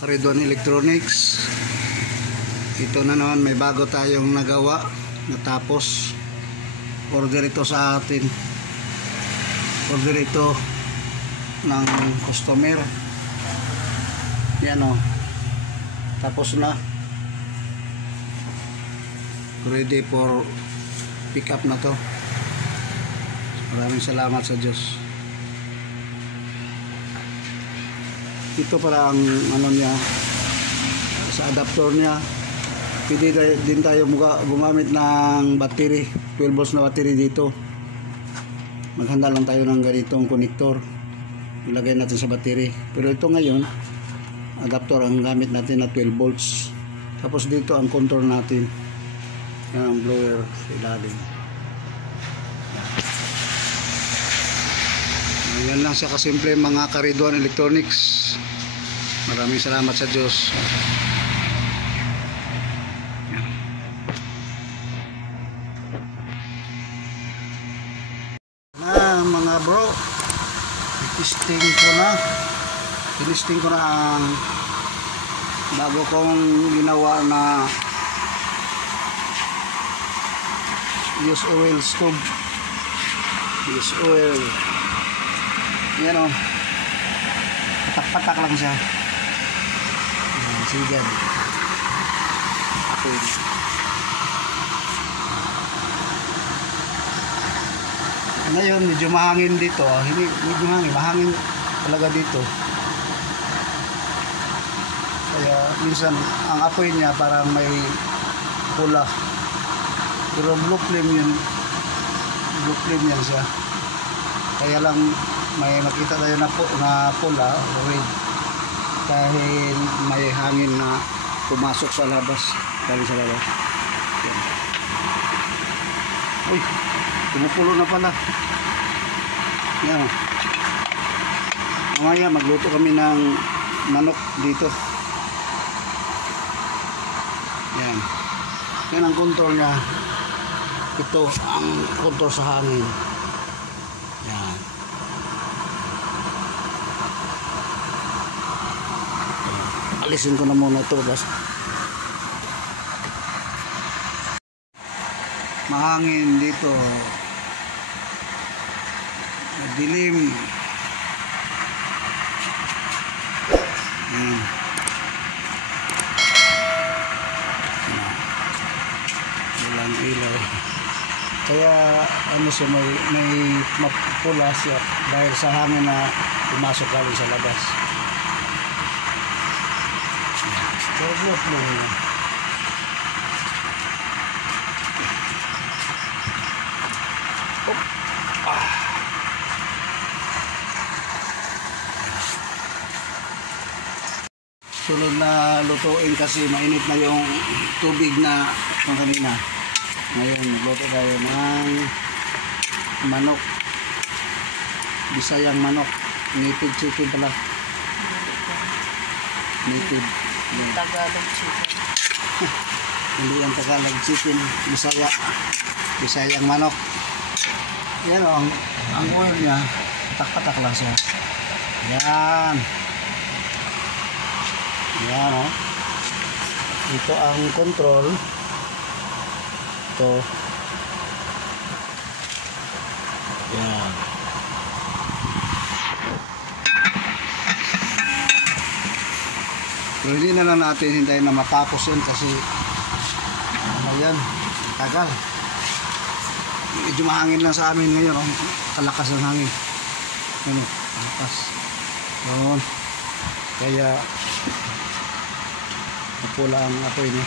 Caridon Electronics. Ito na naman, may bago tayong nagawa. Natapos order ito sa atin. Order ito ng customer. Yan o. Tapos na. Ready for pick up na to. Maraming salamat sa Diyos. Ito pala ang ano niya, sa adapter niya. Pwede din tayo gumamit ng battery, 12 volts na battery dito. Maghanda lang tayo ng ganitong connector, ilagay natin sa battery. Pero ito ngayon, adapter ang gamit natin na 12 volts. Tapos dito ang control natin, yan ang blower sa ilalim. Yan lang siya kasimple mga Caridon Electronics. Maraming salamat sa Diyos. Na mga bro, testing ko na ang bago kong ginawa na use oil stove. Use oil. Yan o, patak-patak lang siya. Yan, sigad. Okay. Ngayon medyo mahangin dito. Hindi medyo mahangin talaga dito. Kaya minsan ang apoy niya parang may pula. Pero blue flame yun. Blue flame yan siya. Kaya lang may makita tayo na pula o red dahil may hangin na pumasok sa labas. Dali sa labas. Yan. Uy, tumupulo na pala. Yan. Mamaya magluto kami ng manok dito. Yan. Yan ang control niya. Ito ang control sa hangin. Yan. Alisin ko na muna ito. Mahangin dito. Madilim. Yan. Walang ilaw. Kaya ano siya, may mapula siya dahil sa hangin na pumasok galing sa labas. Look mo na. Sunod na lutuin kasi mainit na yung tubig na kung kanina. Ngayon magluto tayo ng manok, Bisayang manok, native chicken pala. Native Tagalog chicken. Hindi yung Tagalog chicken, Bisayang manok. Yan o, ang oil niya, patak-patak lang siya. Yan. Yan o. Ito ang control. Ito. Yan. Pero hindi na lang natin hintayin na matapos yun kasi yan, tagal. Medyo mahangin lang sa amin ngayon. Kalakas ng hangin. Ano, kalakas. Yun. Kaya napula ang apoy niya.